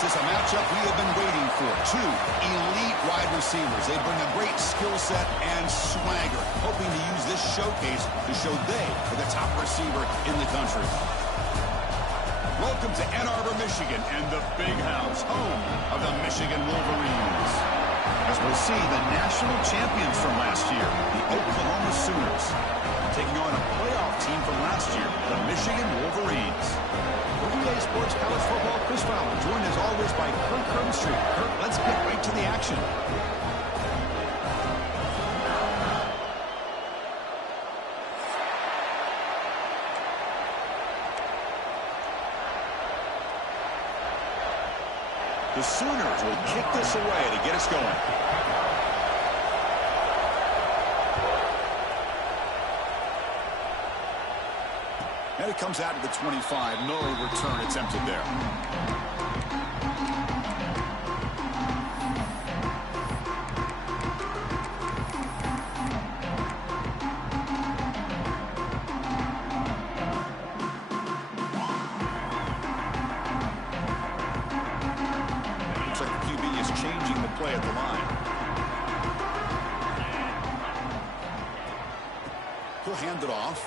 This is a matchup we have been waiting for. Two elite wide receivers. They bring a great skill set and swagger, hoping to use this showcase to show they are the top receiver in the country. Welcome to Ann Arbor, Michigan, and the Big House, home of the Michigan Wolverines. As we'll see, the national champions from last year, the Oklahoma Sooners, taking on a playoff team from last year, the Michigan Wolverines. NCAA Sports College Football, Chris Fowler, joined as always by Kirk Herbstreit. Kirk, let's get right to the action. The Sooners will kick this away to get us going. And it comes out to the 25. No return attempted there. Looks like the QB is changing the play at the line. He'll hand it off.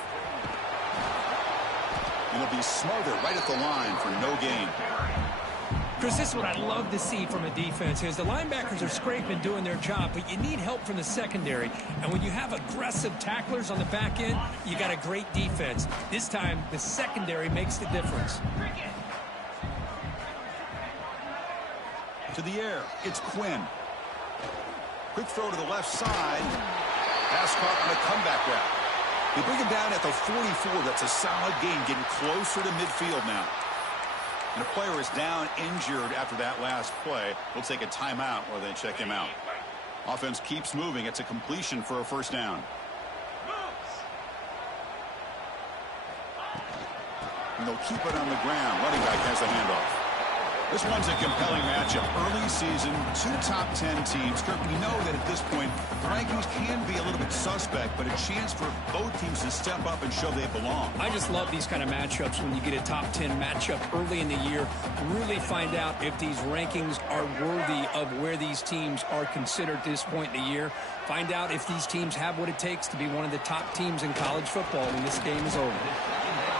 And he'll be smothered right at the line for no gain. Chris, this is what I'd love to see from a defense is the linebackers are scraping, doing their job, but you need help from the secondary. And when you have aggressive tacklers on the back end, you got a great defense. This time, the secondary makes the difference. To the air, it's Quinn. Quick throw to the left side. Pass caught on a comeback route. They bring him down at the 44. That's a solid gain, getting closer to midfield now. And a player is down injured after that last play. We'll take a timeout while they check him out. Offense keeps moving. It's a completion for a first down. And they'll keep it on the ground. Running back has the handoff. This one's a compelling matchup. Early season, two top 10 teams. Kirk, we know that at this point, the rankings can be a little bit suspect, but a chance for both teams to step up and show they belong. I just love these kind of matchups when you get a top 10 matchup early in the year. Really find out if these rankings are worthy of where these teams are considered at this point in the year. Find out if these teams have what it takes to be one of the top teams in college football when this game is over.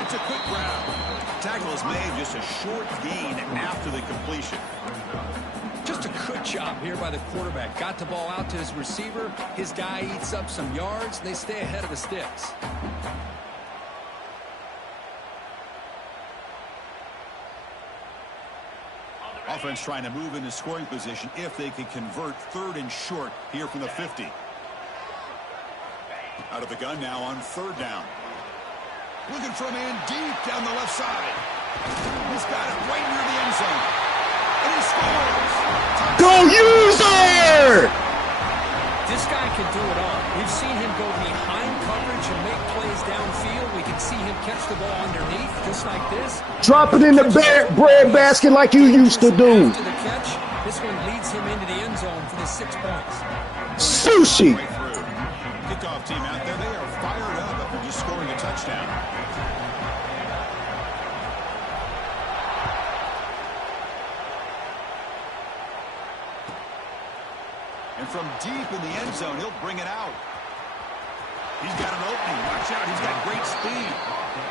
It's a quick grab. Tackle is made, just a short gain after the completion. Just a good job here by the quarterback. Got the ball out to his receiver. His guy eats up some yards. They stay ahead of the sticks. Offense trying to move into scoring position if they can convert. Third and short here from the 50. Out of the gun now on third down. Looking for a man deep down the left side. He's got it right near the end zone. And he scores! Go user! This guy can do it all. We've seen him go behind coverage and make plays downfield. We can see him catch the ball underneath, just like this. Drop it in the bread basket like you used to do. After the catch, this one leads him into the end zone for the 6 points. Sushi! Right through. Kickoff team out there, they are fired up after just scoring a touchdown. And from deep in the end zone, he'll bring it out. He's got an opening. Watch out, he's got great speed.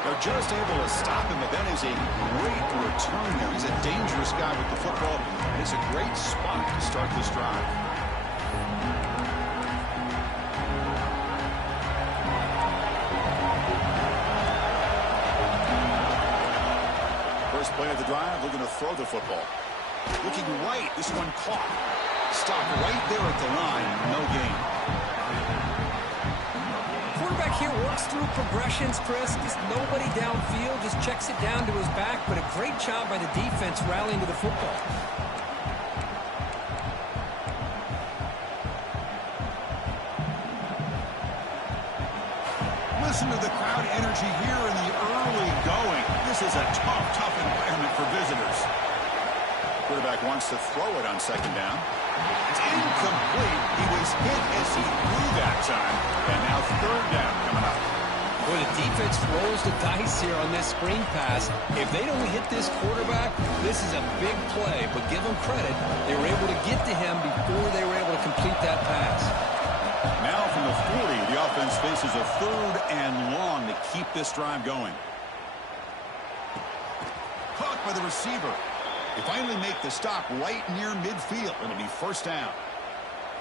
They're just able to stop him, but that is a great return there. He's a dangerous guy with the football. It's a great spot to start this drive. First play of the drive, looking to throw the football. Looking right, this one caught. Stop right there at the line, no gain. Quarterback here works through progressions, Chris. Just nobody downfield, just checks it down to his back, but a great job by the defense rallying to the football. Listen to the crowd energy here in the early going. This is a tough environment for visitors. Quarterback wants to throw it on second down. It's incomplete. He was hit as he threw that time. And now third down coming up. Boy, the Defense rolls the dice here on this screen pass. If they don't hit this quarterback, this is a big play. But give them credit. They were able to get to him before they were able to complete that pass. Now from the 40, the offense faces a 3rd and long to keep this drive going. Caught by the receiver. They finally make the stop right near midfield. It'll be 1st down.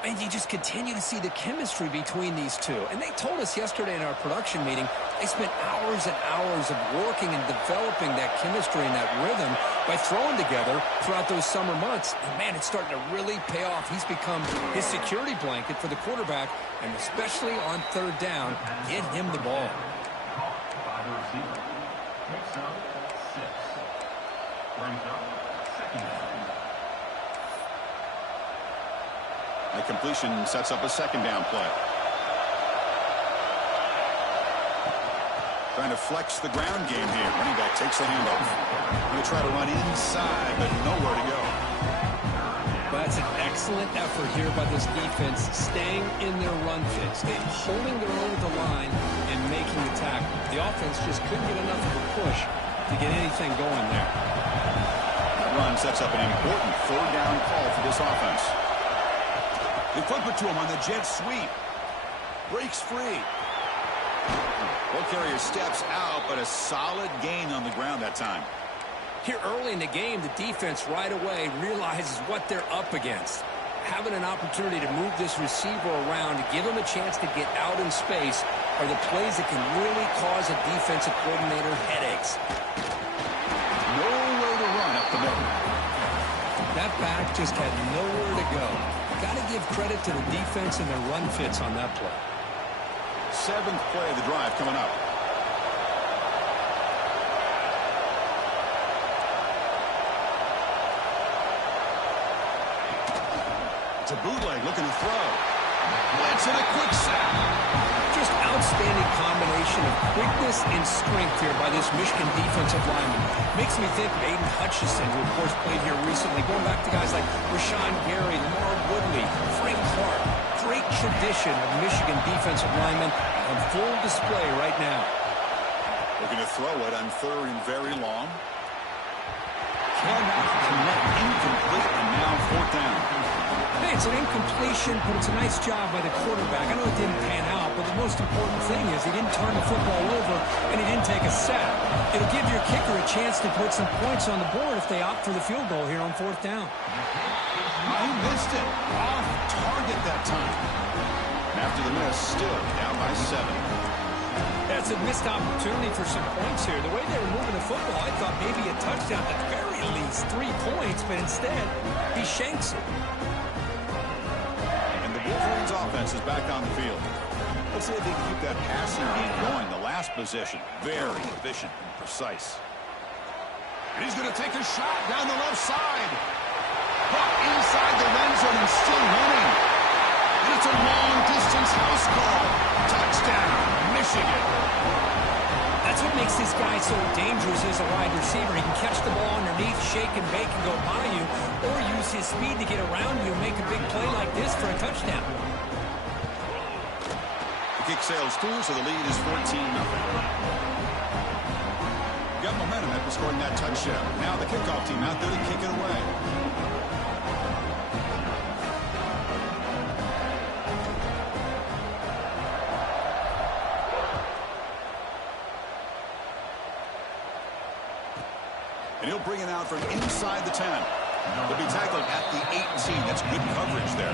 And you just continue to see the chemistry between these two. And they told us yesterday in our production meeting, they spent hours and hours of working and developing that chemistry and that rhythm by throwing together throughout those summer months. And, man, it's starting to really pay off. He's become his security blanket for the quarterback, and especially on 3rd down, get him the ball. By the receiver. Picks up 6. Brings up 2nd down. The completion sets up a 2nd down play. Trying to flex the ground game here. Running back takes the handoff. Going to try to run inside, but nowhere to go. Well, that's an excellent effort here by this defense, staying in their run fits. They're holding their own with the line and making the tackle. The offense just couldn't get enough of a push to get anything going there. That run sets up an important 3rd down call for this offense. They flip it to him on the jet sweep. Breaks free. Ball carrier steps out, but a solid gain on the ground that time. Here early in the game, the defense right away realizes what they're up against. Having an opportunity to move this receiver around to give him a chance to get out in space are the plays that can really cause a defensive coordinator headaches. Nowhere to run up the middle. That back just had nowhere to go. Got to give credit to the defense and their run fits on that play. 7th play of the drive coming up. It's a bootleg looking to throw. Blitz and a quick sack. Just outstanding combination of quickness and strength here by this Michigan defensive lineman. Makes me think of Aiden Hutchinson, who of course played here recently, going back to guys like Rashawn Gary, Lamar Woodley, Frank Clark. Great tradition of Michigan defensive linemen on full display right now. Looking to throw it on 3rd and very long. Cannot connect, incomplete, and now 4th down. Hey, it's an incompletion, but it's a nice job by the quarterback. I know it didn't pan out, but the most important thing is he didn't turn the football over and he didn't take a sack. It'll give your kicker a chance to put some points on the board if they opt for the field goal here on 4th down. He missed it. Off target that time. After the miss, still down by 7. That's a missed opportunity for some points here. The way they were moving the football, I thought maybe a touchdown at the very least, 3 points, but instead, he shanks it. And the Wolverines offense is back on the field. Let's see if they can keep that passing game going. The last possession, very efficient and precise. And he's going to take a shot down the left side. Caught inside the end zone and still running. And it's a long-distance house call. Touchdown, Michigan. That's what makes this guy so dangerous as a wide receiver. He can catch the ball underneath, shake and bake and go by you, or use his speed to get around you and make a big play like this for a touchdown. The kick sails through, so the lead is 14-0. Got momentum after scoring that touchdown. Now the kickoff team out there to kick it away. And he'll bring it out from inside the 10. They'll be tackled at the 18. That's good coverage there.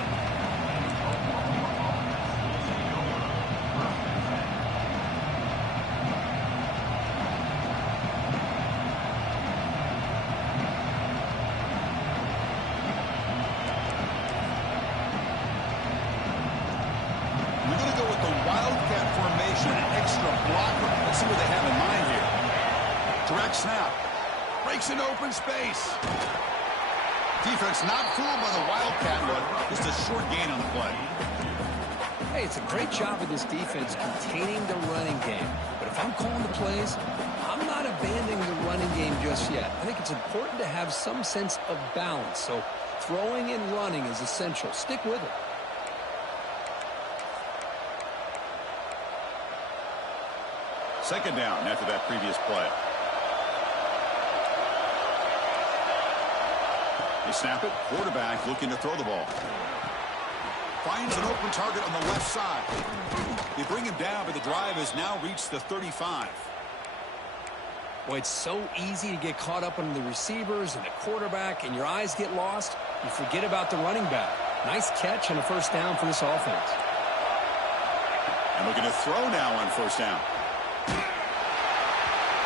We're going to go with the Wildcat formation, an extra blocker. Let's see what they have in mind here. Direct snap. Breaks into open space. Defense not fooled by the Wildcat look. Just a short gain on the play. Hey, it's a great job of this defense containing the running game. But if I'm calling the plays, I'm not abandoning the running game just yet. I think it's important to have some sense of balance. So throwing and running is essential. Stick with it. Second down after that previous play. They snap it. Quarterback looking to throw the ball. Finds an open target on the left side. They bring him down, but the drive has now reached the 35. Well, it's so easy to get caught up on the receivers and the quarterback, and your eyes get lost. You forget about the running back. Nice catch and a first down for this offense. And looking to throw now on first down.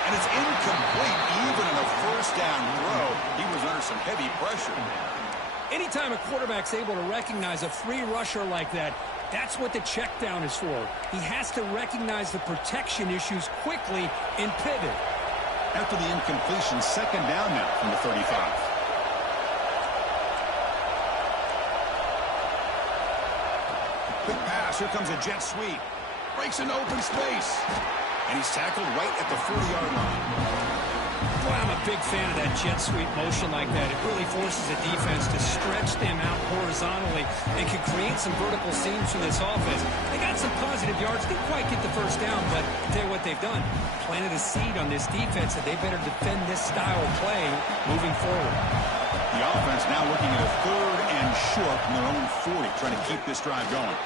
And it's incomplete, even on a first down throw. He was under some heavy pressure. Anytime a quarterback's able to recognize a free rusher like that, that's what the check down is for. He has to recognize the protection issues quickly and pivot. After the incompletion, second down now from the 35. Quick pass. Here comes a jet sweep. Breaks into open space. And he's tackled right at the 40-yard line. Boy, I'm a big fan of that jet sweep motion like that. It really forces the defense to stretch them out horizontally and can create some vertical seams for this offense. They got some positive yards. Didn't quite get the first down, but I'll tell you what they've done. Planted a seed on this defense that they better defend this style of play moving forward. The offense now looking at a third and short from their own 40, trying to keep this drive going.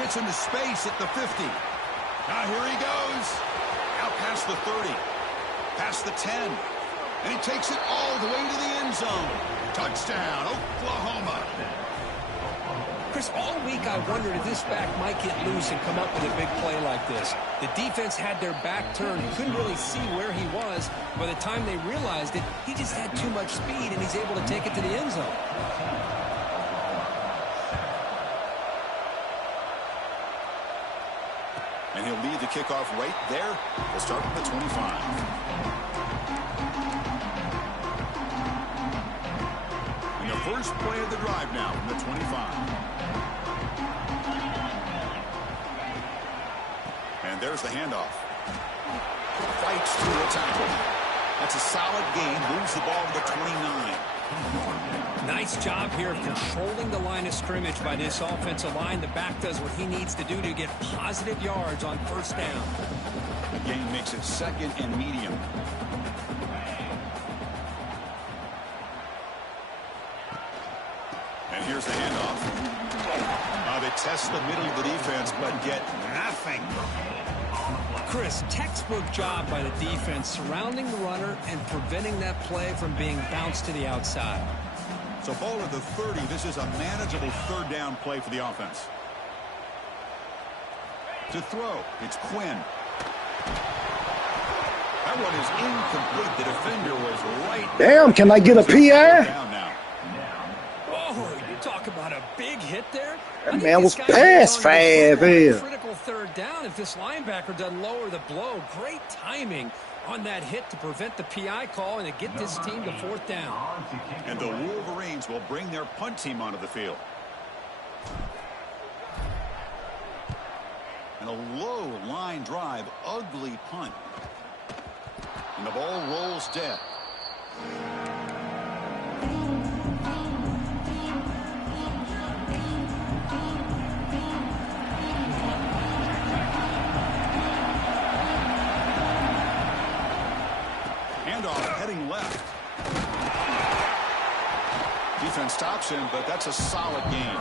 Gets into space at the 50. Now here he goes. Out past the 30. Past the 10. And he takes it all the way to the end zone. Touchdown, Oklahoma. Chris, all week I wondered if this back might get loose and come up with a big play like this. The defense had their back turned. Couldn't really see where he was. By the time they realized it, he just had too much speed, and he's able to take it to the end zone. And he'll lead the kickoff right there. We'll start from the 25. And the first play of the drive now from the 25. And there's the handoff. Fights through the tackle. That's a solid gain. Moves the ball to the 29. Nice job here of controlling the line of scrimmage by this offensive line. The back does what he needs to do to get positive yards on first down. The gain makes it second and medium. And here's the handoff. They test the middle of the defense, but get nothing. Chris, textbook job by the defense surrounding the runner and preventing that play from being bounced to the outside. So ball at the 30. This is a manageable third down play for the offense. To throw, it's Quinn. That one is incomplete. The defender was right. Damn, can I get a PI? Down now. Oh, you talk about a big hit there. That man was fast, here. Critical third down if this linebacker doesn't lower the blow. Great timing on that hit to prevent the PI call and to get this team to fourth down. And the Wolverines will bring their punt team onto the field. And a low line drive, ugly punt. And the ball rolls dead. Handoff heading left. Defense stops him, but that's a solid gain.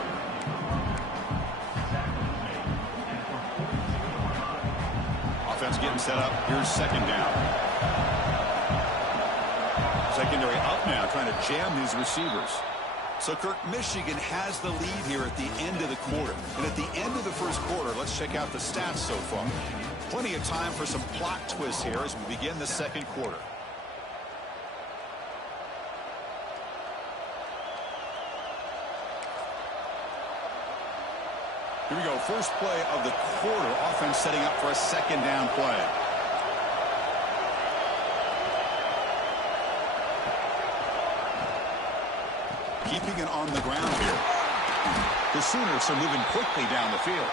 Offense getting set up. Here's second down. Secondary up now, trying to jam these receivers. So, Kirk, Michigan has the lead here at the end of the quarter. And at the end of the first quarter, let's check out the stats so far. Plenty of time for some plot twists here as we begin the second quarter. Here we go. First play of the quarter. Offense setting up for a second down play. Keeping it on the ground here. The Sooners are moving quickly down the field.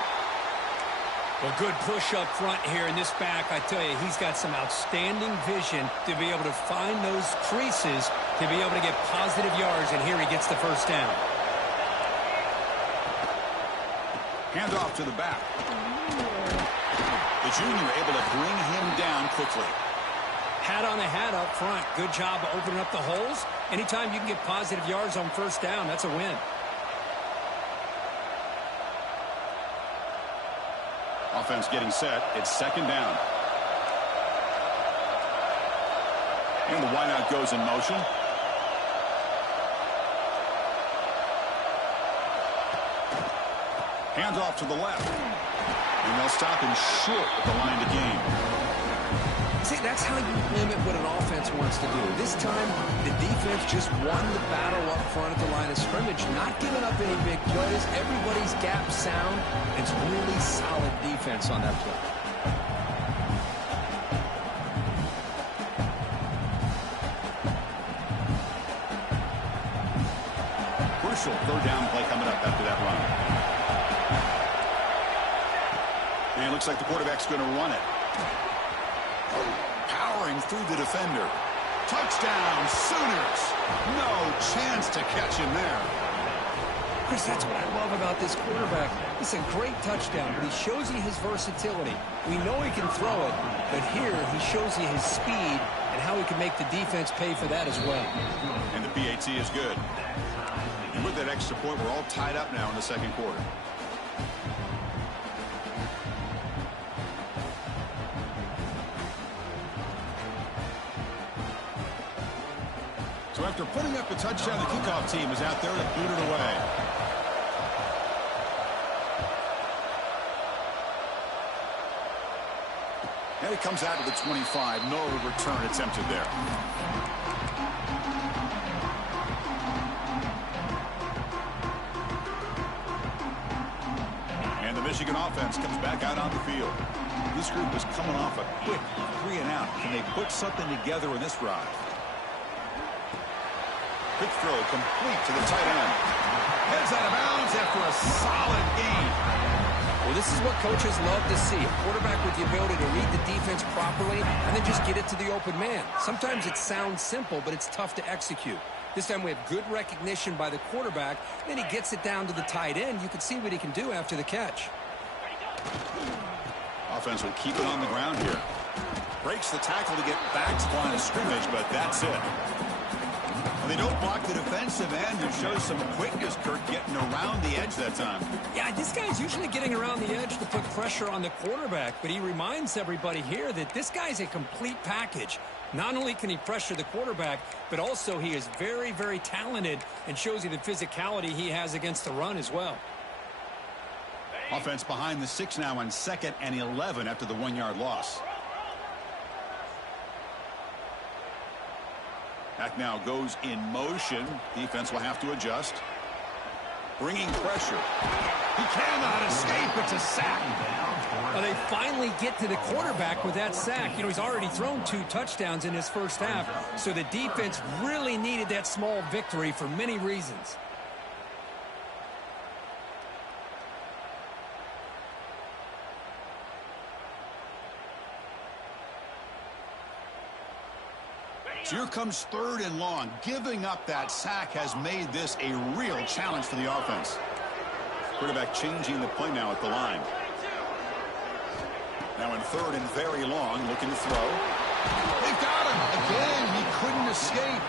Well, good push up front here in this back. I tell you, he's got some outstanding vision to be able to find those creases to be able to get positive yards, and here he gets the first down. Handoff to the back. The junior able to bring him quickly. Hat on the hat up front. Good job of opening up the holes. Anytime you can get positive yards on first down, that's a win. Offense getting set. It's second down. And the wideout goes in motion. Hands off to the left. And they'll stop him short at the line to gain. See, that's how you limit what an offense wants to do. This time, the defense just won the battle up front at the line of scrimmage, not giving up any big plays. Everybody's gap sound. It's really solid defense on that play. Crucial third down play coming up after that run. And it looks like the quarterback's going to run it. Powering through the defender. Touchdown, Sooners. No chance to catch him there. Chris, that's what I love about this quarterback. It's a great touchdown, but he shows you his versatility. We know he can throw it, but here he shows you his speed and how he can make the defense pay for that as well. And the PAT is good. And with that extra point, we're all tied up now in the second quarter. So after putting up the touchdown, the kickoff team is out there to boot it away. And it comes out to the 25. No return attempted there. And the Michigan offense comes back out on the field. This group is coming off a quick 3-and-out. Can they put something together in this drive? Quick throw complete to the tight end. Heads out of bounds after a solid gain. Well, this is what coaches love to see. A quarterback with the ability to read the defense properly and then just get it to the open man. Sometimes it sounds simple, but it's tough to execute. This time we have good recognition by the quarterback. Then he gets it down to the tight end. You can see what he can do after the catch. Offense will keep it on the ground here. Breaks the tackle to get back to the line of scrimmage, but that's it. They don't block the defensive end and show some quickness, Kirk, getting around the edge that time. Yeah, this guy's usually getting around the edge to put pressure on the quarterback, but he reminds everybody here that this guy's a complete package. Not only can he pressure the quarterback, but also he is very, very talented and shows you the physicality he has against the run as well. Offense behind the 6 now on 2nd and 11 after the 1-yard loss. Back now goes in motion. Defense will have to adjust. Bringing pressure. He cannot escape. It's a sack. Well, they finally get to the quarterback with that sack. You know, he's already thrown 2 touchdowns in his first half, so the defense really needed that small victory for many reasons. So here comes 3rd and long. Giving up that sack has made this a real challenge for the offense. Quarterback changing the play now at the line. Now in 3rd and very long, looking to throw. They've got him. Again, he couldn't escape.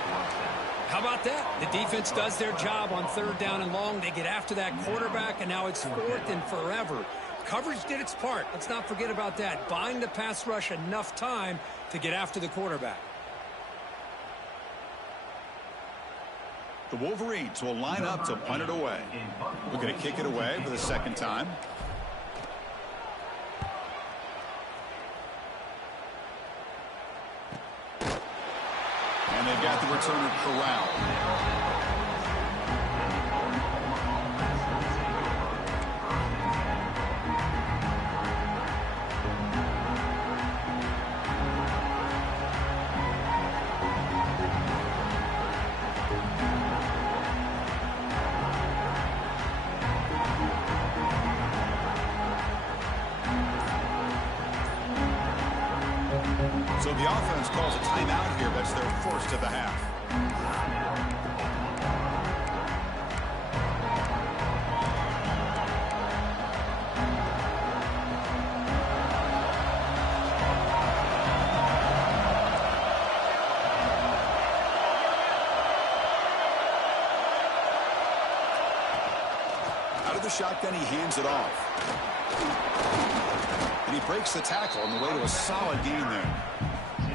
How about that? The defense does their job on 3rd down and long. They get after that quarterback, and now it's 4th and forever. Coverage did its part. Let's not forget about that. Buying the pass rush enough time to get after the quarterback. The Wolverines will line up to punt it away. Looking to kick it away for the 2nd time. And they've got the returner corralled. So the offense calls a timeout here. That's their first of the half. shotgun, he hands it off. And he breaks the tackle on the way to a solid gain there.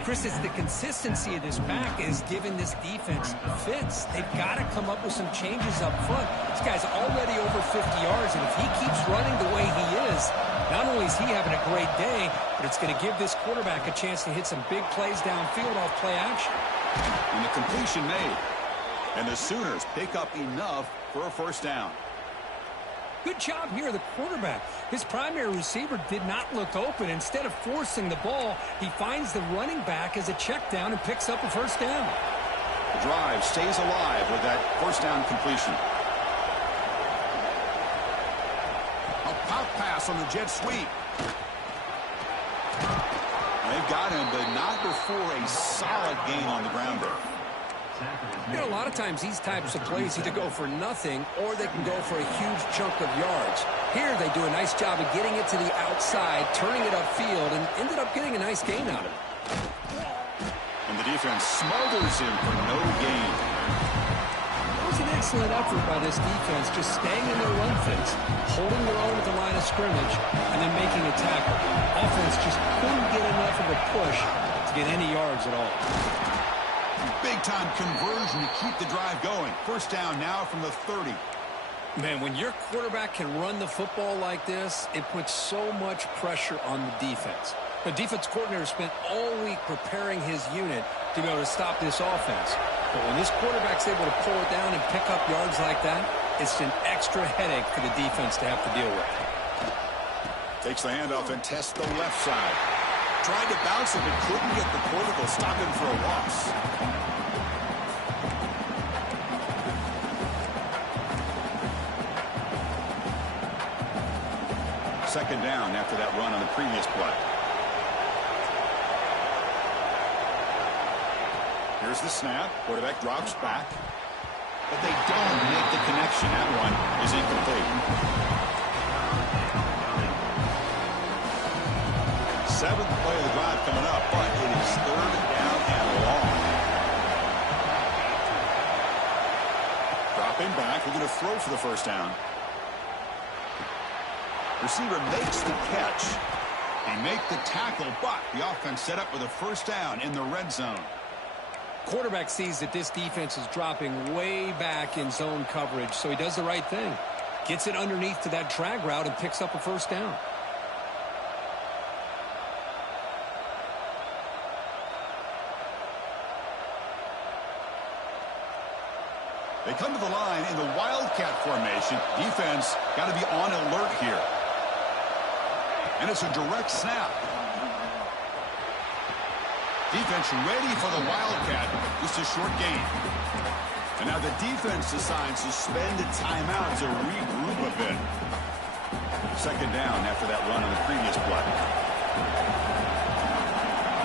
Chris, it's the consistency of this back is giving this defense fits. They've got to come up with some changes up front. This guy's already over 50 yards, and if he keeps running the way he is, not only is he having a great day, but it's going to give this quarterback a chance to hit some big plays downfield off play action. And the completion made. And the Sooners pick up enough for a first down. Good job here, the quarterback. His primary receiver did not look open. Instead of forcing the ball, he finds the running back as a check down and picks up a first down. The drive stays alive with that first down completion. A pop pass on the jet sweep. They've got him, but not before a solid gain on the ground there. You know, a lot of times these types of plays either go for nothing or they can go for a huge chunk of yards. Here they do a nice job of getting it to the outside, turning it upfield, and ended up getting a nice gain out of it. And the defense smothers him for no gain. It was an excellent effort by this defense, just staying in their run fits, holding their own at the line of scrimmage, and then making a tackle. Offense just couldn't get enough of a push to get any yards at all. Big-time conversion to keep the drive going. First down now from the 30. Man, when your quarterback can run the football like this, it puts so much pressure on the defense. The defense coordinator spent all week preparing his unit to be able to stop this offense. But when this quarterback's able to pull it down and pick up yards like that, it's an extra headache for the defense to have to deal with. Takes the handoff and tests the left side. Tried to bounce it, but couldn't get the quarterback to stop him for a loss. Second down after that run on the previous play. Here's the snap. Quarterback drops back. But they don't make the connection. That one is incomplete. Seventh play of the drive coming up, but it is third down and long. Dropping back. We're going to throw for the first down. Receiver makes the catch. They make the tackle, but the offense set up with a first down in the red zone. Quarterback sees that this defense is dropping way back in zone coverage, so he does the right thing. Gets it underneath to that drag route and picks up a first down. They come to the line in the Wildcat formation. Defense got to be on alert here. And it's a direct snap. Defense ready for the Wildcat. Just a short gain. And now the defense decides to spend a timeout to regroup a bit. Second down after that run on the previous play.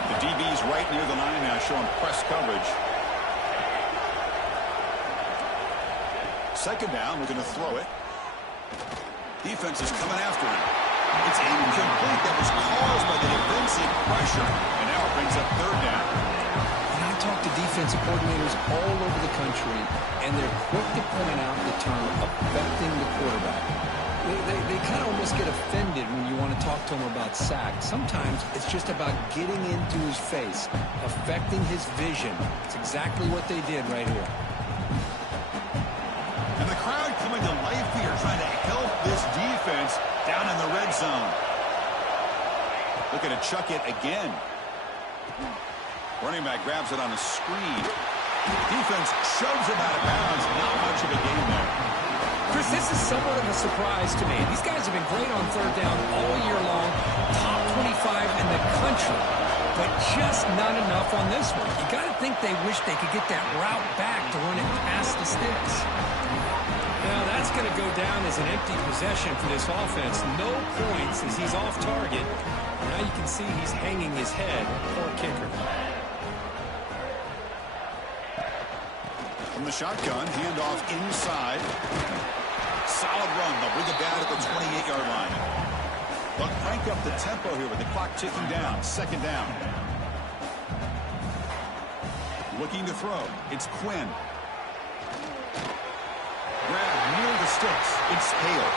The DB's right near the line now, showing press coverage. Second down, we're going to throw it. Defense is coming after him. It's incomplete. That was caused by the defensive pressure. And now it brings up third down. And I talk to defensive coordinators all over the country, and they're quick to point out the term affecting the quarterback. They kind of almost get offended when you want to talk to them about sacks. Sometimes it's just about getting into his face, affecting his vision. It's exactly what they did right here. And the crowd coming to life here, trying to help this defense down in the red zone. Looking to chuck it again. Running back grabs it on a screen. Defense shoves it out of bounds. Not much of a gain there. Chris, this is somewhat of a surprise to me. These guys have been great on third down all year long. Top 25 in the country. But just not enough on this one. You got to think they wish they could get that route back to run it past the sticks. Now that's going to go down as an empty possession for this offense. No points as he's off target. Now you can see he's hanging his head. Poor kicker. From the shotgun, handoff inside. Solid run. They'll bring it down at the 28-yard line. They'll crank up the tempo here with the clock ticking down. Second down. Looking to throw. It's Quinn. Grab near the sticks. It's Hale.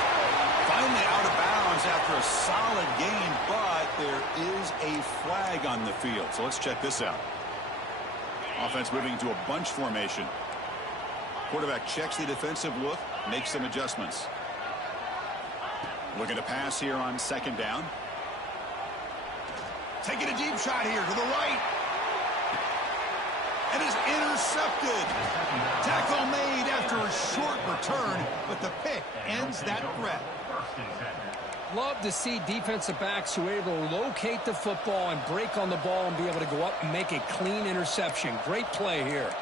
finally out of bounds after a solid game, but there is a flag on the field. So let's check this out. Offense moving into a bunch formation. Quarterback checks the defensive look, makes some adjustments. Looking to pass here on second down. Taking a deep shot here to the right. And is intercepted. Tackle made after a short return, but the pick ends that threat. Love to see defensive backs who are able to locate the football and break on the ball and be able to go up and make a clean interception. Great play here.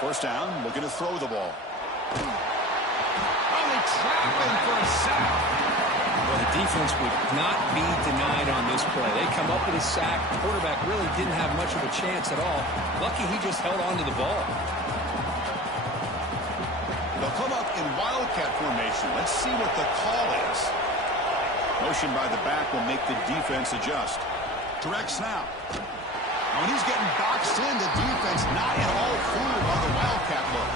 First down, looking to throw the ball. Only trapping for a sack. Well, the defense would not be denied on this play. They come up with a sack. The quarterback really didn't have much of a chance at all. Lucky he just held on to the ball. They'll come up in wildcat formation. Let's see what the call is. Motion by the back will make the defense adjust. Direct snap. When he's getting boxed in, the defense not at all fooled by the wildcat look.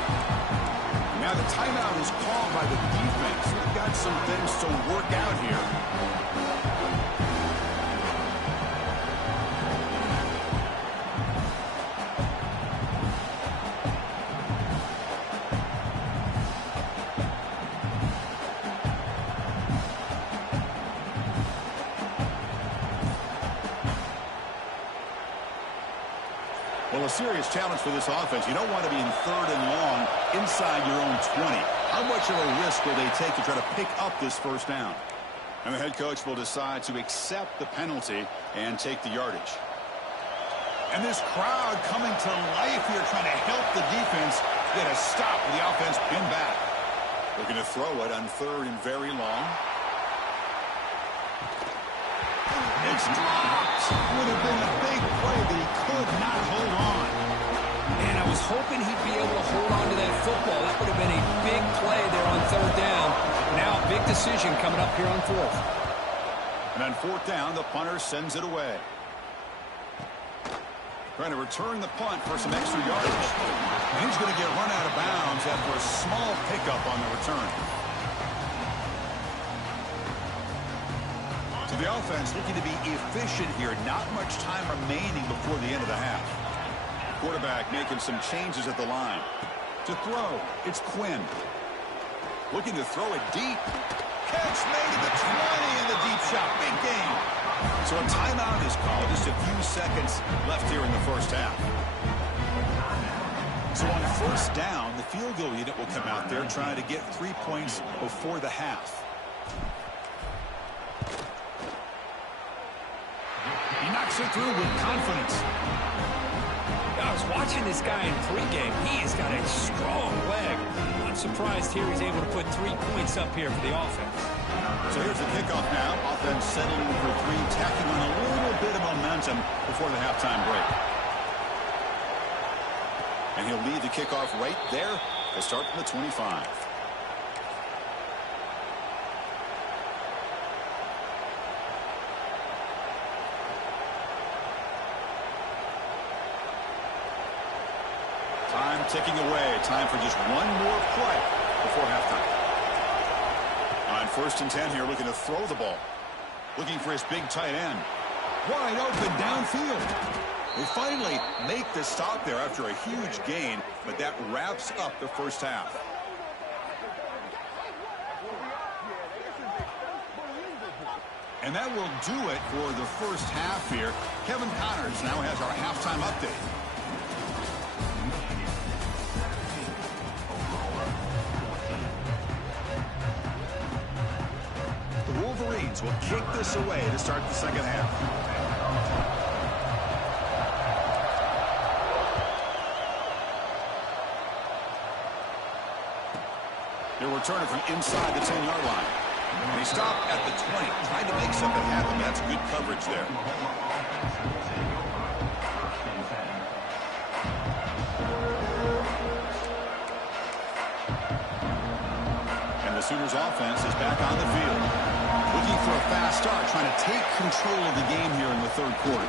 Now the timeout is called by the defense. They've got some things to work out here. Well, a serious challenge for this offense. You don't want to be in third and long inside your own 20. How much of a risk will they take to try to pick up this first down? And the head coach will decide to accept the penalty and take the yardage. And this crowd coming to life here trying to help the defense get a stop with the offense pinned back. Looking to throw it on third and very long. It's dropped. Would have been a big play, but he could not hold on. Man, I was hoping he'd be able to hold on to that football. That would have been a big play there on third down. Now a big decision coming up here on fourth. And on fourth down, the punter sends it away. Trying to return the punt for some extra yardage. And he's going to get run out of bounds after a small pickup on the return. So the offense looking to be efficient here. Not much time remaining before the end of the half. Quarterback making some changes at the line. To throw, it's Quinn. Looking to throw it deep. Catch made at the 20 in the deep shot. Big game. So a timeout is called. Just a few seconds left here in the first half. So on first down, the field goal unit will come out there trying to get 3 points before the half. He knocks it through with confidence. I was watching this guy in pregame. He has got a strong leg. I'm surprised here he's able to put 3 points up here for the offense. So here's the kickoff now. Offense settling for three, tacking on a little bit of momentum before the halftime break. And he'll lead the kickoff right there to start from the 25. Time ticking away. Time for just one more play before halftime. On first and 10 here, looking to throw the ball. Looking for his big tight end. Wide open downfield. They finally make the stop there after a huge gain, but that wraps up the first half. And that will do it for the first half here. Kevin Connors now has our halftime update. The Wolverines will kick this away to start the second half. They'll return it from inside the 10-yard line. And he stopped at the 20, trying to make something happen. That's good coverage there. Sooners offense is back on the field. Looking for a fast start, trying to take control of the game here in the third quarter.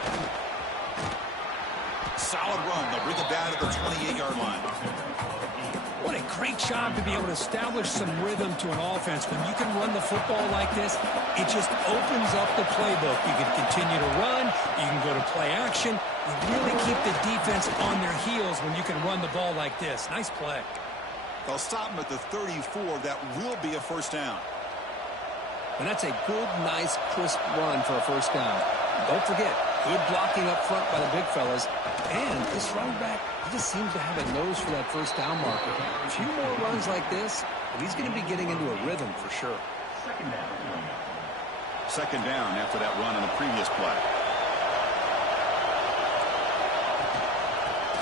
Solid run. They'll bring it down to the 28-yard line. What a great job to be able to establish some rhythm to an offense. When you can run the football like this, it just opens up the playbook. You can continue to run. You can go to play action. You really keep the defense on their heels when you can run the ball like this. Nice play. They'll stop him at the 34. That will be a first down. And that's a good, nice, crisp run for a first down. Don't forget, good blocking up front by the big fellas. And this running back, he just seems to have a nose for that first down marker. A few more runs like this, and he's going to be getting into a rhythm for sure. Second down after that run on the previous play.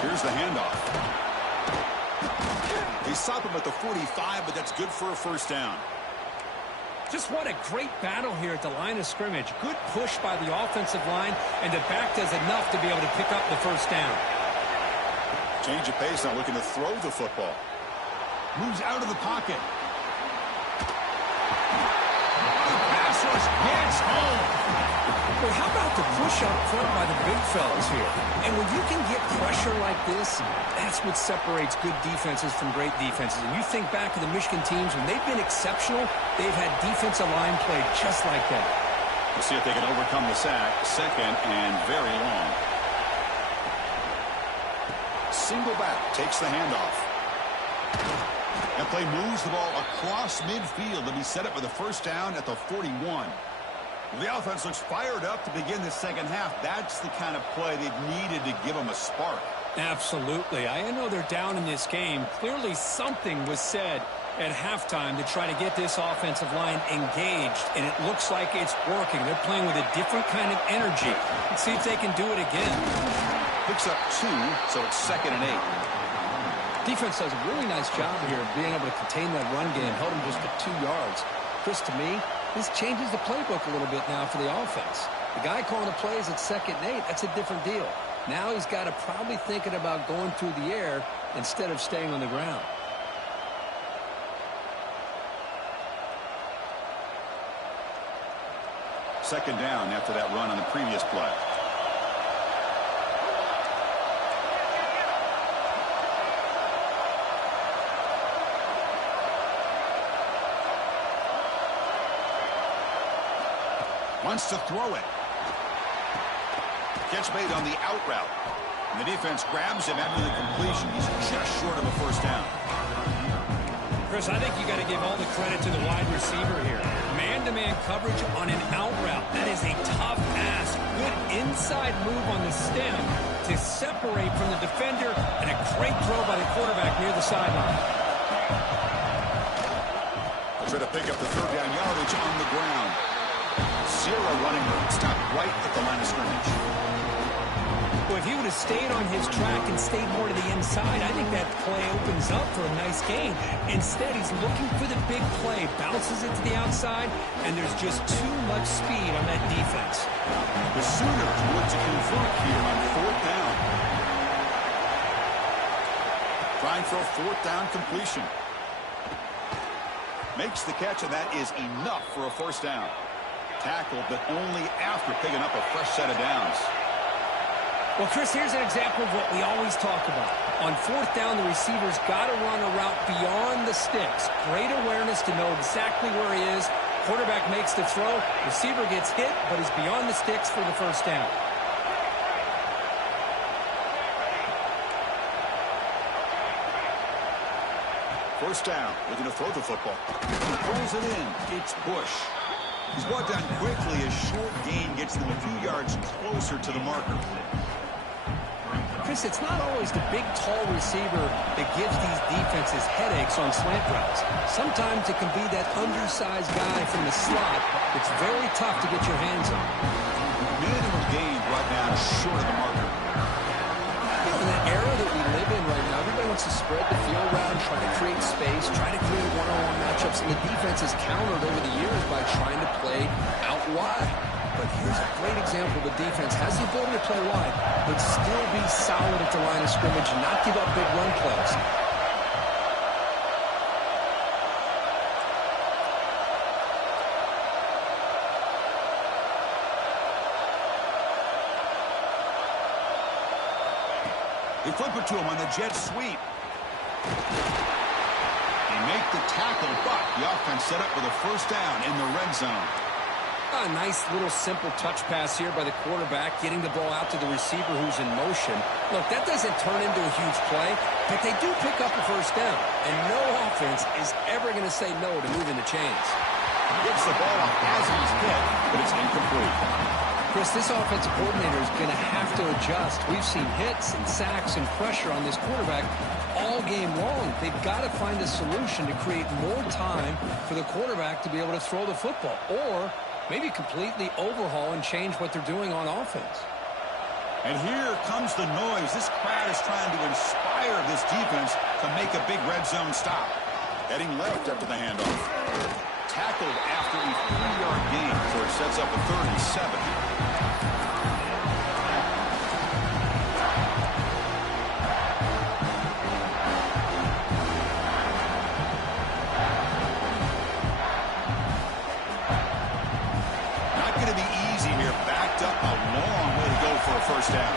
Here's the handoff. They stop him at the 45, but that's good for a first down. Just what a great battle here at the line of scrimmage. Good push by the offensive line, and the back does enough to be able to pick up the first down. Change of pace, not looking to throw the football. Moves out of the pocket. Pass rush gets home. Well, how about the push up front by the big fellas here? And when you can get pressure like this, that's what separates good defenses from great defenses. And you think back to the Michigan teams, when they've been exceptional, they've had defensive line play just like that. We'll see if they can overcome the sack. Second and very long. Single back takes the handoff. And play moves the ball across midfield to be set up with a first down at the 41. The offense looks fired up to begin the second half. That's the kind of play they've needed to give them a spark. Absolutely. I know they're down in this game. Clearly something was said at halftime to try to get this offensive line engaged, and it looks like it's working. They're playing with a different kind of energy. Let's see if they can do it again. Picks up 2, so it's second and 8. Defense does a really nice job here of being able to contain that run game, held him just at 2 yards. Chris, to me, this changes the playbook a little bit now for the offense. The guy calling the plays at second and 8, that's a different deal. Now he's got to probably thinking about going through the air instead of staying on the ground. Second down after that run on the previous play. Wants to throw it. Catch made on the out route. And the defense grabs him after the completion. He's just short of a first down. Chris, I think you got to give all the credit to the wide receiver here. Man-to-man coverage on an out route. That is a tough ask. Good inside move on the stem to separate from the defender, and a great throw by the quarterback near the sideline. They'll try to pick up the third down yardage on the ground. Zero running room. Stop right at the line of scrimmage. Well, if he would have stayed on his track and stayed more to the inside, I think that play opens up for a nice gain. Instead, he's looking for the big play, bounces it to the outside, and there's just too much speed on that defense. The Sooners look to convert here on fourth down. Trying for a fourth down completion. Makes the catch, and that is enough for a first down. Tackled, but only after picking up a fresh set of downs. Well, Chris, here's an example of what we always talk about. On fourth down, the receiver's got to run a route beyond the sticks. Great awareness to know exactly where he is. Quarterback makes the throw. Receiver gets hit, but is beyond the sticks for the first down. First down, looking to throw the football. Throws it in. It's Bush. He's brought down quickly. A short gain gets them a few yards closer to the marker. Chris, it's not always the big, tall receiver that gives these defenses headaches on slant routes. Sometimes it can be that undersized guy from the slot that's very tough to get your hands on. Minimum gain brought down short of the marker. You know, in that era that we live in right now, everybody wants to spread the field around, try to create space, try to create one-on-one matchups, and the defense has countered over the years by trying to play out wide. But here's a great example. The defense has the ability to play wide, but still be solid at the line of scrimmage and not give up big run plays. They flip it to him on the jet sweep. They make the tackle, but the offense set up with a first down in the red zone. A nice little simple touch pass here by the quarterback, getting the ball out to the receiver who's in motion. Look, that doesn't turn into a huge play, but they do pick up a first down. And no offense is ever going to say no to moving the chains. Gets the ball off as he's hit, but it's incomplete. Chris, this offensive coordinator is going to have to adjust. We've seen hits and sacks and pressure on this quarterback all game long. They've got to find a solution to create more time for the quarterback to be able to throw the football, or maybe completely overhaul and change what they're doing on offense. And here comes the noise. This crowd is trying to inspire this defense to make a big red zone stop. Heading left after the handoff. Tackled after a 3-yard gain, so it sets up a 3rd and 7. First down.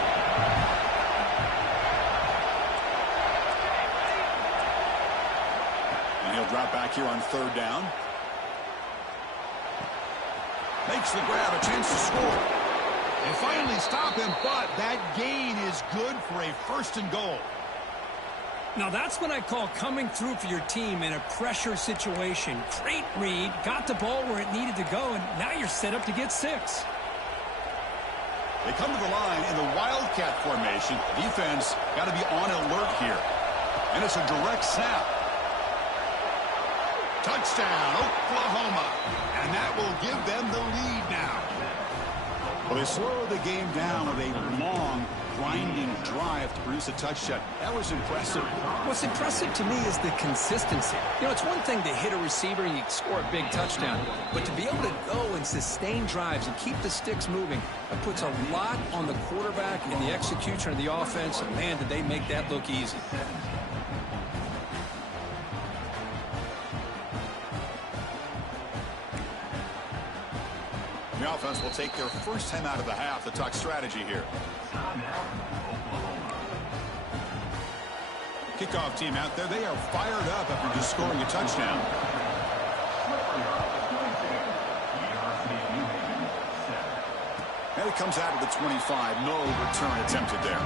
And he'll drop back here on 3rd down. Makes the grab, a chance to score. They finally stop him, but that gain is good for a 1st and goal. Now that's what I call coming through for your team in a pressure situation. Great read, got the ball where it needed to go, and now you're set up to get 6. They come to the line in the Wildcat formation. Defense got to be on alert here. And it's a direct snap. Touchdown, Oklahoma. And that will give them the lead now. Well, they slowed the game down with a long, grinding drive to produce a touchdown. That was impressive. What's impressive to me is the consistency. You know, it's one thing to hit a receiver and you score a big touchdown, but to be able to go and sustain drives and keep the sticks moving, it puts a lot on the quarterback and the execution of the offense, and man, did they make that look easy. The offense will take their first time out of the half to talk strategy here. Kickoff team out there. They are fired up after just scoring a touchdown. And it comes out of the 25. No return attempted there.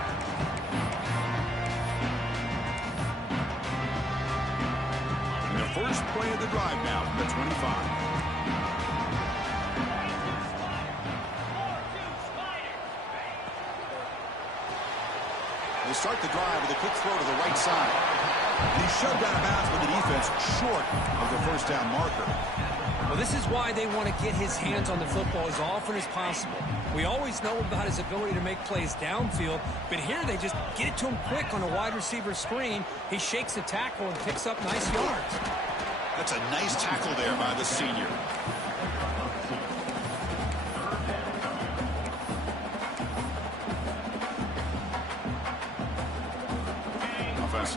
And the first play of the drive now from the 25. They start the drive with a quick throw to the right side. And he's shoved out of bounds with the defense short of the first down marker. Well, this is why they want to get his hands on the football as often as possible. We always know about his ability to make plays downfield, but here they just get it to him quick on a wide receiver screen. He shakes the tackle and picks up nice yards. That's a nice tackle there by the senior.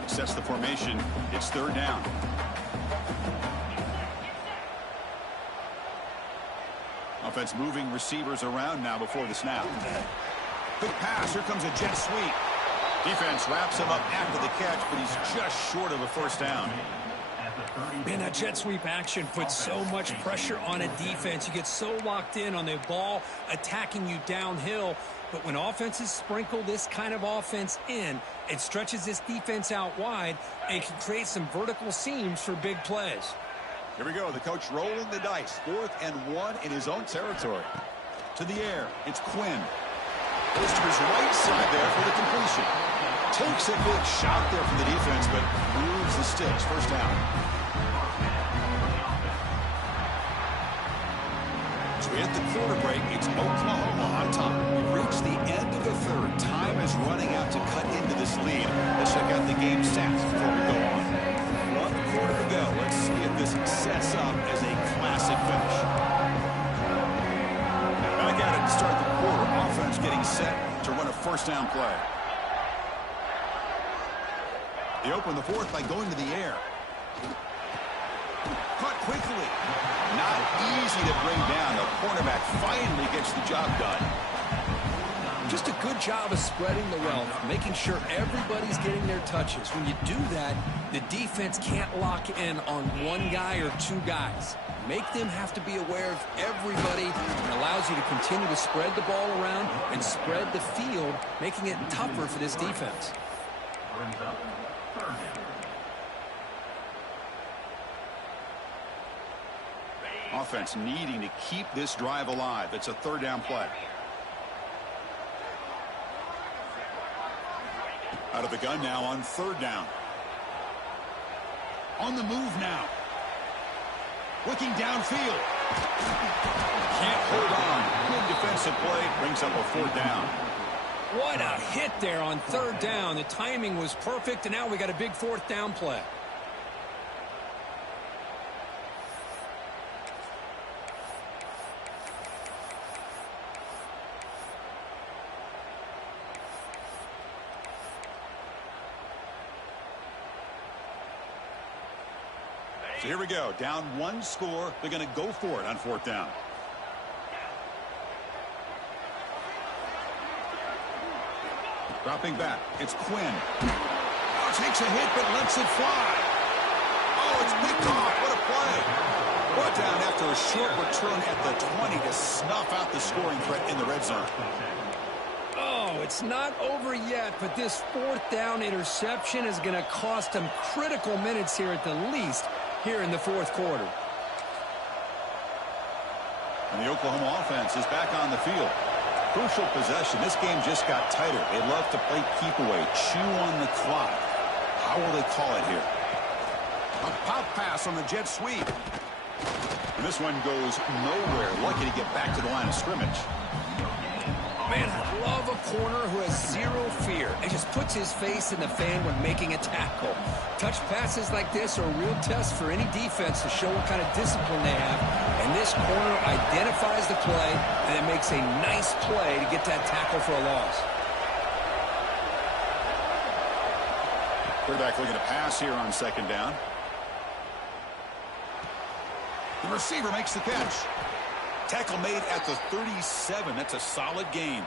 Sets the formation. It's 3rd down. Offense moving receivers around now before the snap. Quick pass. Here comes a jet sweep. Defense wraps him up after the catch, but he's just short of a first down. Man, that jet sweep action puts so much pressure on a defense. You get so locked in on the ball attacking you downhill. But when offenses sprinkle this kind of offense in, it stretches this defense out wide and can create some vertical seams for big plays. Here we go. The coach rolling the dice. 4th and 1 in his own territory. To the air. It's Quinn. Goes to his right side there for the completion. Takes a big shot there from the defense, but moves the sticks. First down. So we hit the quarter break. It's Oklahoma on top. We've reached the end of the 3rd. Time is running out to cut into this lead. Let's check out the game stats before we go on. 1 quarter to go. Let's see if this sets up as a classic finish. Back at it to start the quarter. Offense getting set to run a first down play. They open the 4th by going to the air. Caught quickly. Not easy to bring down. The cornerback finally gets the job done. Just a good job of spreading the wealth, making sure everybody's getting their touches. When you do that, the defense can't lock in on one guy or two guys. Make them have to be aware of everybody, and allows you to continue to spread the ball around and spread the field, making it tougher for this defense. Brings up third down. Offense needing to keep this drive alive. It's a third down play. Out of the gun now on third down. On the move now. Looking downfield. Can't hold on. Good defensive play. Brings up a fourth down. What a hit there on third down. The timing was perfect, and now we got a big fourth down play. So here we go. Down one score. They're going to go for it on fourth down. Dropping back. It's Quinn. Oh, takes a hit but lets it fly. Oh, it's picked off. What a play. Brought down after a short return at the 20 to snuff out the scoring threat in the red zone. Oh, it's not over yet, but this fourth down interception is going to cost them critical minutes here at the least here in the fourth quarter. And the Oklahoma offense is back on the field. Crucial possession. This game just got tighter. They love to play keep away, chew on the clock. How will they call it here? A pop pass on the jet sweep. And this one goes nowhere. Lucky to get back to the line of scrimmage. Man, I love a corner who has zero fear and just puts his face in the fan when making a tackle. Touch passes like this are a real test for any defense to show what kind of discipline they have. And this corner identifies the play and it makes a nice play to get that tackle for a loss. Quarterback looking to pass here on second down. The receiver makes the catch. Tackle made at the 37. That's a solid gain.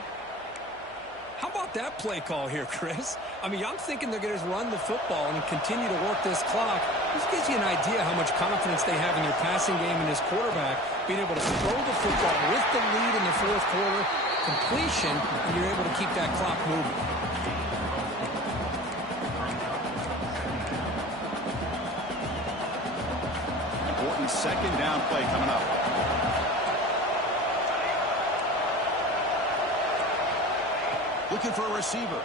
How about that play call here, Chris? I mean, I'm thinking they're going to run the football and continue to work this clock. This gives you an idea how much confidence they have in your passing game and this quarterback, being able to throw the football with the lead in the fourth quarter, completion, and you're able to keep that clock moving. Important second down play coming up. Looking for a receiver.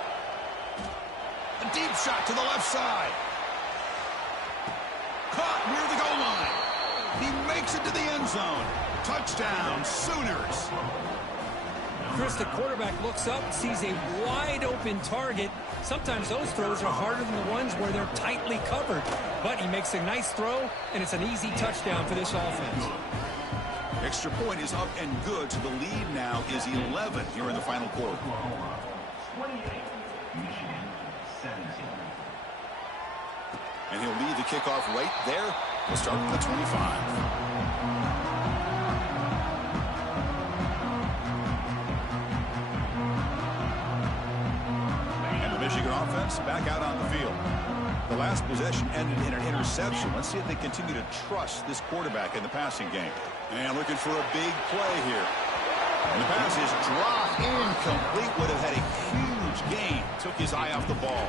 A deep shot to the left side. Caught near the goal line. He makes it to the end zone. Touchdown, Sooners. Chris, the quarterback looks up, sees a wide-open target. Sometimes those throws are harder than the ones where they're tightly covered. But he makes a nice throw, and it's an easy touchdown for this offense. Extra point is up and good, so the lead now is 11 here in the final quarter. 28, Michigan 17. And he'll lead the kickoff right there. We'll start with the 25. And the Michigan offense back out on the field. The last possession ended in an interception. Let's see if they continue to trust this quarterback in the passing game. And looking for a big play here. And the pass is dropped incomplete. Would have had a huge gain. Took his eye off the ball.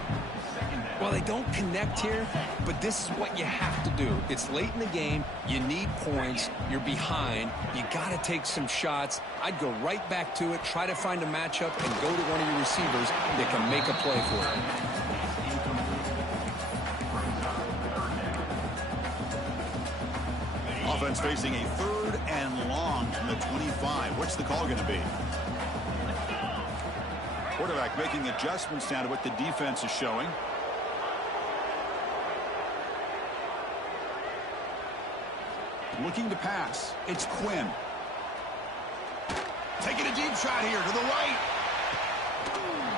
Well, they don't connect here, but this is what you have to do. It's late in the game. You need points. You're behind. You got to take some shots. I'd go right back to it, try to find a matchup, and go to one of your receivers that can make a play for it. Offense facing a third and long from the 25. What's the call going to be? Quarterback making adjustments down to what the defense is showing. Looking to pass. It's Quinn. Taking a deep shot here to the right.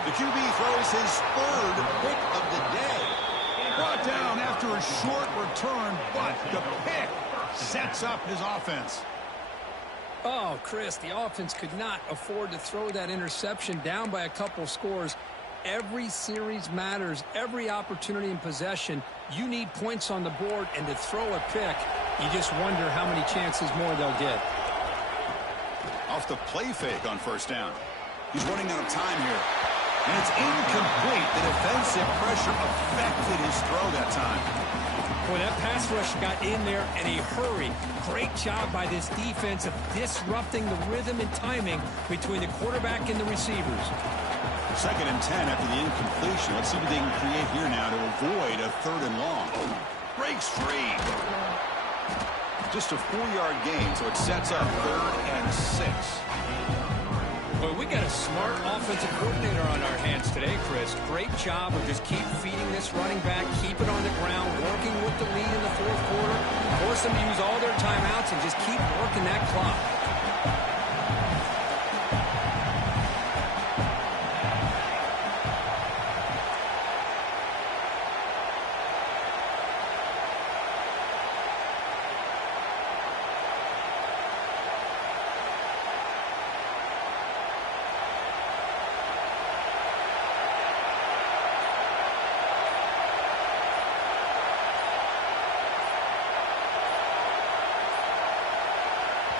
The QB throws his third pick of the day. Brought down after a short return, but the pick sets up his offense. Oh, Chris, the offense could not afford to throw that interception down by a couple scores. Every series matters. Every opportunity in possession, you need points on the board, and to throw a pick, you just wonder how many chances more they'll get. Off the play fake on first down. He's running out of time here. And it's incomplete. The defensive pressure affected his throw that time. Boy, that pass rush got in there in a hurry. Great job by this defense of disrupting the rhythm and timing between the quarterback and the receivers. 2nd and 10 after the incompletion. Let's see what they can create here now to avoid a 3rd and long. Breaks free. Just a 4-yard gain, so it sets up 3rd and 6. Well, we got a smart offensive coordinator on our hands today, Chris. Great job of just keep feeding this running back, keep it on the ground, working with the lead in the 4th quarter, force them to use all their timeouts, and just keep working that clock.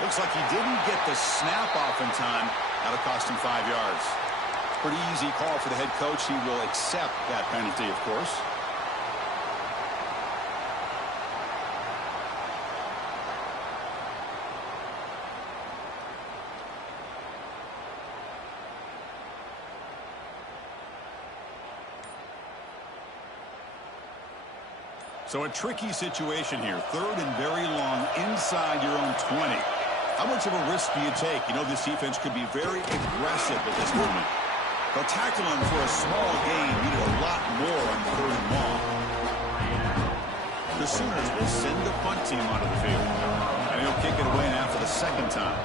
Looks like he didn't get the snap off in time. That'll cost him 5 yards. Pretty easy call for the head coach. He will accept that penalty, of course. So a tricky situation here. 3rd and very long inside your own 20. How much of a risk do you take? You know this defense could be very aggressive at this moment. They'll tackle him for a small gain. Needed a lot more on 3rd and long. The Sooners will send the punt team onto the field. And he'll kick it away now for the 2nd time.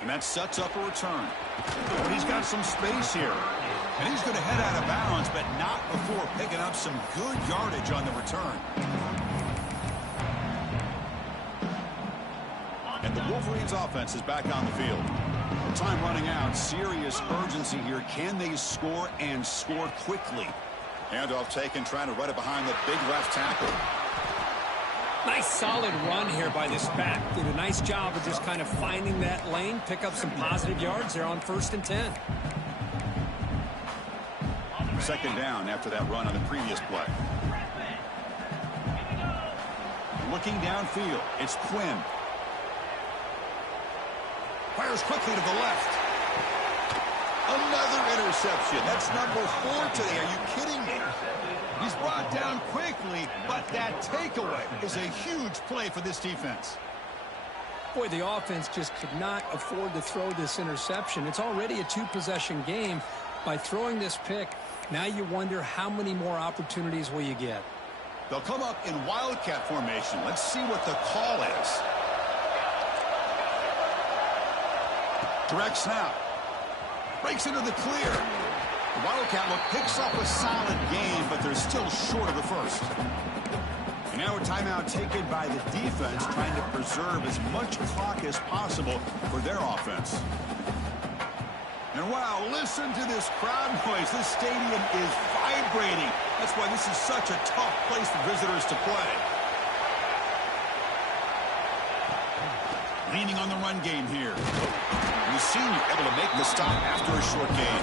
And that sets up a return. But he's got some space here. And he's going to head out of bounds, but not before picking up some good yardage on the return. And the Wolverines offense is back on the field. Time running out. Serious urgency here. Can they score and score quickly? Handoff taken, trying to run it behind the big left tackle. Nice solid run here by this back. Did a nice job of just kind of finding that lane, pick up some positive yards there on 1st and 10. 2nd down after that run on the previous play. Looking downfield, it's Quinn. Fires quickly to the left. Another interception. That's number 4 today. Are you kidding me? He's brought down quickly, but that takeaway is a huge play for this defense. Boy, the offense just could not afford to throw this interception. It's already a 2-possession game. By throwing this pick, now you wonder how many more opportunities will you get. They'll come up in wildcat formation. Let's see what the call is. Direct snap. Breaks into the clear. The wildcat look picks up a solid gain, but they're still short of the 1st. And now a timeout taken by the defense, trying to preserve as much clock as possible for their offense. And wow, listen to this crowd noise. This stadium is vibrating. That's why this is such a tough place for visitors to play. Leaning on the run game here. The senior able to make the stop after a short gain.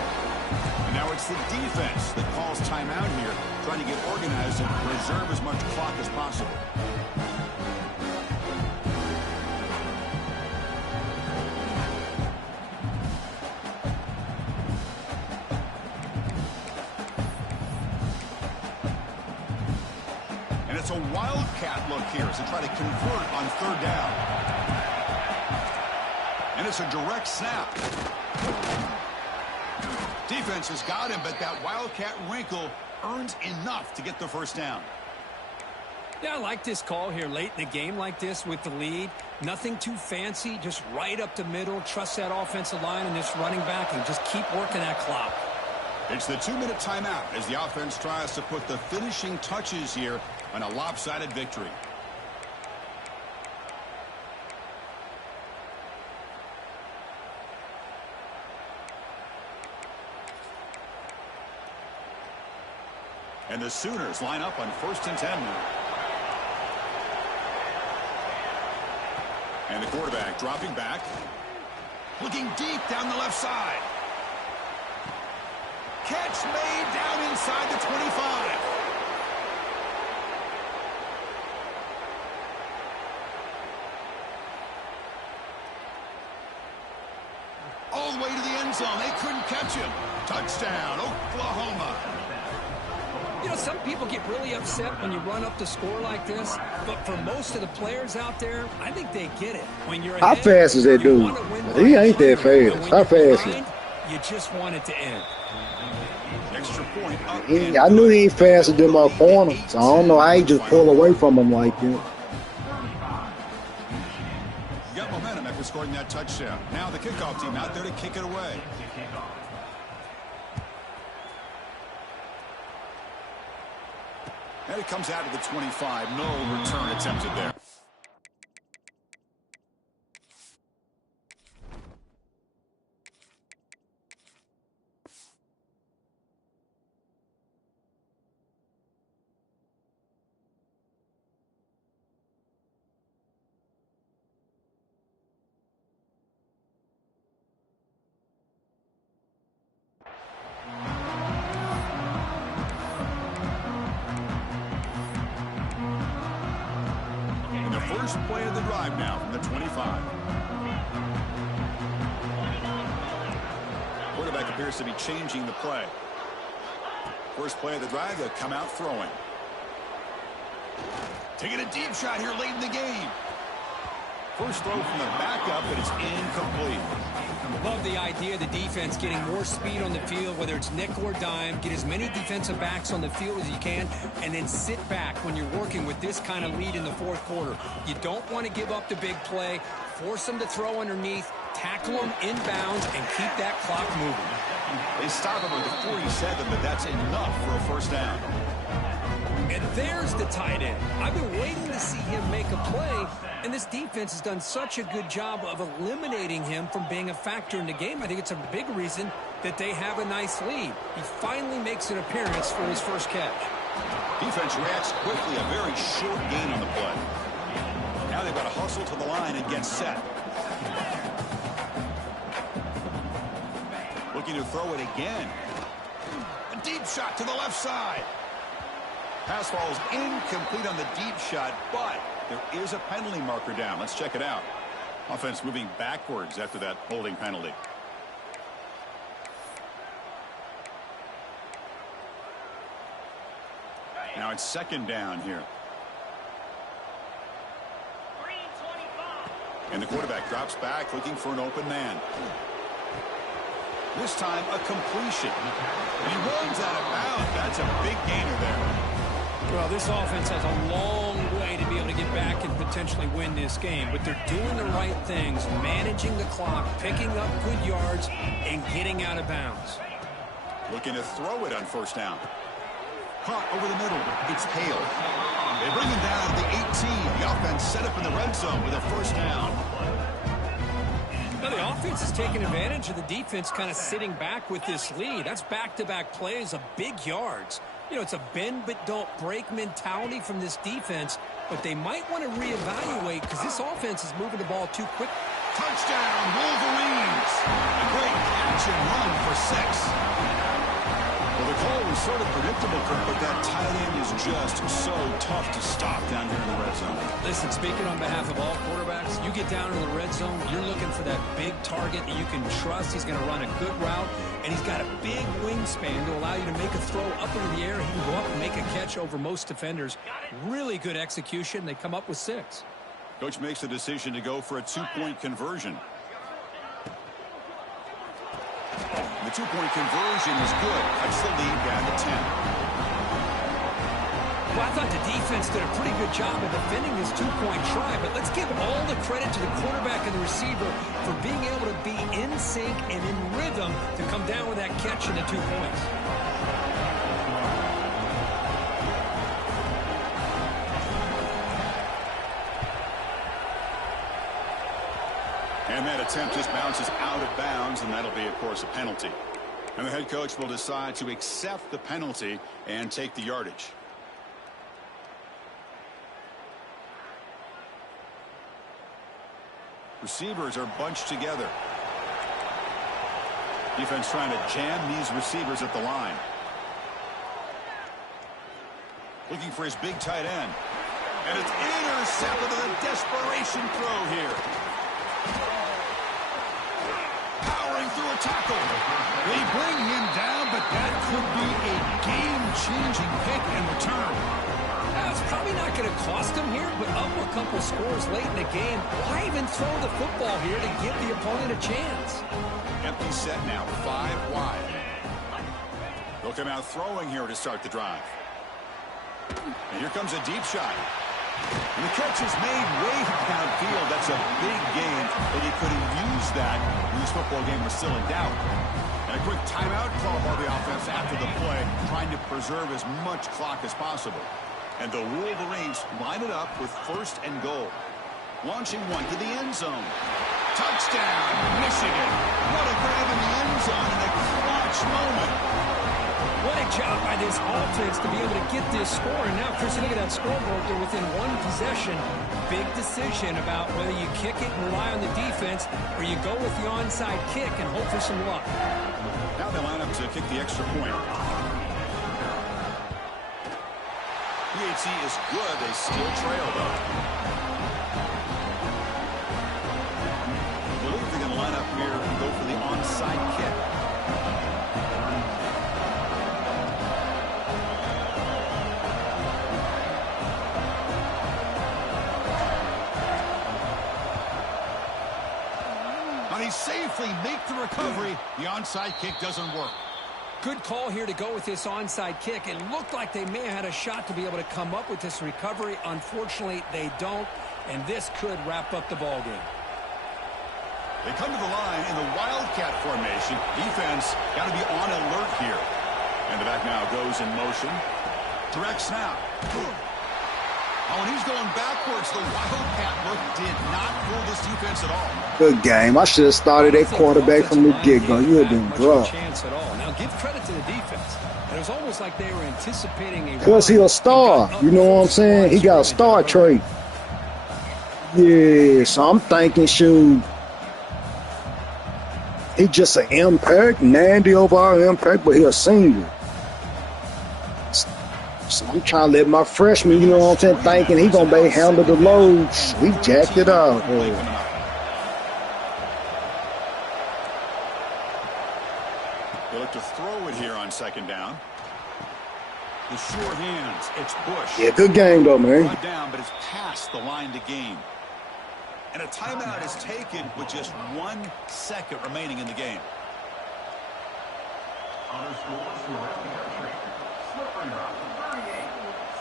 And now it's the defense that calls timeout here, trying to get organized and preserve as much clock as possible. And it's a wildcat look here as they try to convert on 3rd down. And it's a direct snap. Defense has got him, but that wildcat wrinkle earns enough to get the 1st down. Yeah, I like this call here late in the game like this with the lead. Nothing too fancy, just right up the middle. Trust that offensive line and this running back and just keep working that clock. It's the 2-minute timeout as the offense tries to put the finishing touches here on a lopsided victory. And the Sooners line up on 1st and 10 now. And the quarterback dropping back. Looking deep down the left side. Catch made down inside the 25. All the way to the end zone. They couldn't catch him. Touchdown, Oklahoma. You know, some people get really upset when you run up the score like this, but for most of the players out there, I think they get it. When you're How ahead, fast is that dude? He ain't that fast. How fast is he? You just want it to end. Extra point up. I knew he ain't faster than my corner, so I don't know. I ain't just pull away from him like that. Got momentum after scoring that touchdown. Now the kickoff team out there to kick it away. And it comes out to the 25. No return attempted there. First play of the drive now from the 25. Quarterback appears to be changing the play. First play of the drive, they'll come out throwing. Taking a deep shot here late in the game. First throw from the backup, but it's incomplete. Love the idea of the defense getting more speed on the field, whether it's nickel or dime. Get as many defensive backs on the field as you can, and then sit back when you're working with this kind of lead in the fourth quarter. You don't want to give up the big play. Force them to throw underneath, tackle them inbounds, and keep that clock moving. They stop him with the 47, but that's enough for a first down. And there's the tight end. I've been waiting to see him make a play, and this defense has done such a good job of eliminating him from being a factor in the game. I think it's a big reason that they have a nice lead. He finally makes an appearance for his first catch. Defense reacts quickly, a very short gain on the play. Now they've got to hustle to the line and get set. Looking to throw it again. A deep shot to the left side. Pass falls incomplete on the deep shot, but there is a penalty marker down. Let's check it out. Offense moving backwards after that holding penalty. Now it's second down here. And the quarterback drops back looking for an open man. This time a completion. And he runs out of bounds. That's a big gainer there. Well, this offense has a long way to be able to get back and potentially win this game, but they're doing the right things, managing the clock, picking up good yards, and getting out of bounds. Looking to throw it on first down. Caught over the middle. It's Hale. They bring him down to the 18. The offense set up in the red zone with a first down. Now the offense is taking advantage of the defense kind of sitting back with this lead. That's back-to-back plays of big yards. You know, it's a bend but don't break mentality from this defense, but they might want to reevaluate because this offense is moving the ball too quick. Touchdown, Wolverines! A great catch and run for 6. Well, the call was sort of predictable, Kurt, but that tight end is just so tough to stop down here in the red zone. Listen, speaking on behalf of all quarterbacks, you get down in the red zone, you're looking for that big target that you can trust. He's going to run a good route, and he's got a big wingspan to allow you to make a throw up into the air. He can go up and make a catch over most defenders. Really good execution. They come up with 6. Coach makes the decision to go for a 2-point conversion. The 2-point conversion is good. Cuts the lead down to 10. Well, I thought the defense did a pretty good job of defending this two-point try, but let's give all the credit to the quarterback and the receiver for being able to be in sync and in rhythm to come down with that catch and the 2 points. And that attempt just bounces out of bounds, and that'll be, of course, a penalty. And the head coach will decide to accept the penalty and take the yardage. Receivers are bunched together. Defense trying to jam these receivers at the line. Looking for his big tight end. And it's intercepted with a desperation throw here. Powering through a tackle. They bring him down, but that could be a game-changing pick and return. It's probably not going to cost him here, but up a couple scores late in the game. Why even throw the football here to give the opponent a chance? Empty set now, 5 wide. They'll come out throwing here to start the drive. And here comes a deep shot. And the catch is made way downfield. That's a big gain, but he could have used that when this football game was still in doubt. And a quick timeout call by the offense after the play, trying to preserve as much clock as possible. And the Wolverines line it up with 1st and goal. Launching one to the end zone. Touchdown, Michigan. What a grab in the end zone in a clutch moment. What a job by this offense to be able to get this score. And now, Chris, look at that scoreboard. They're within 1 possession. Big decision about whether you kick it and rely on the defense or you go with the onside kick and hope for some luck. Now they line up to kick the extra point. PHC is good. They still trail, though. I believe they're going to line up here and go for the onside kick. But he safely make the recovery. The onside kick doesn't work. Good call here to go with this onside kick. It looked like they may have had a shot to be able to come up with this recovery. Unfortunately, they don't, and this could wrap up the ball game. They come to the line in the Wildcat formation. Defense got to be on alert here. And the back now goes in motion. Direct snap. Oh, and he's going backwards. The Wildcat look did not fool this defense at all. Good game. I should have started that quarterback from the get-go. You would have been dropped. Now give credit to the defense. It was almost like they were anticipating a Because he a star. You know what I'm saying? He got a star trait. Yeah, so I'm thinking, shoot, he just an impact, 90 overall impact, but he a senior. So I'm trying to let my freshman, you know what I'm saying, thinking he going to be handle the load. He jacked it up. They look to throw it here on 2nd down. The sure hands. It's Bush. Yeah, good game, though, man. Run down, but it's past the line to gain. And a timeout is taken with just 1 second remaining in the game. Other scores who are at the country. Slippery route, 38.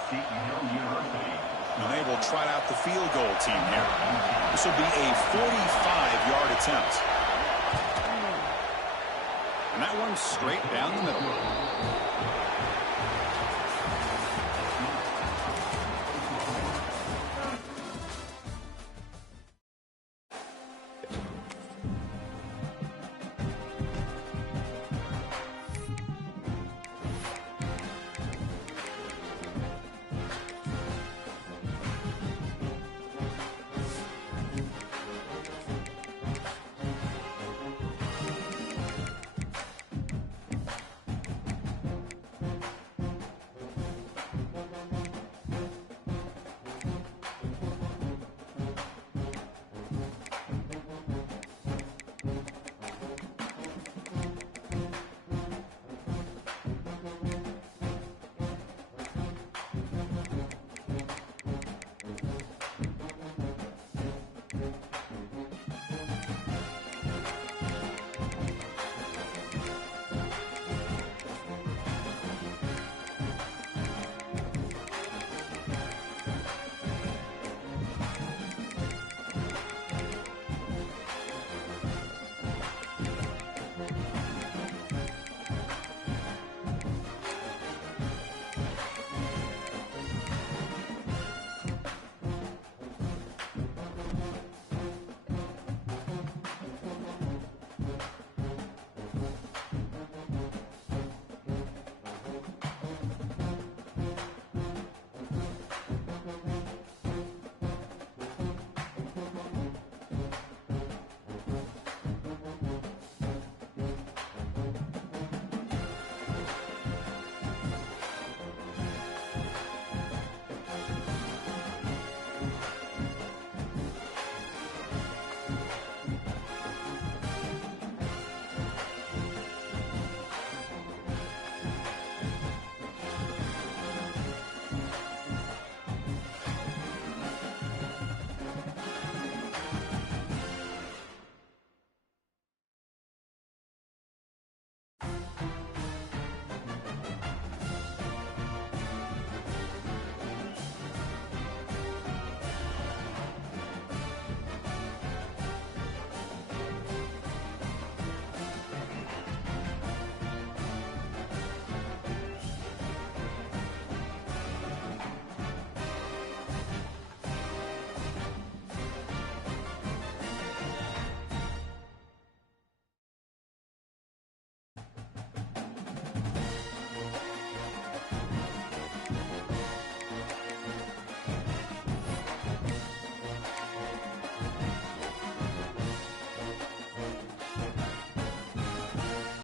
Seton Hill University. And they will try out the field goal team here. This will be a 45-yard attempt. And that one's straight down the middle.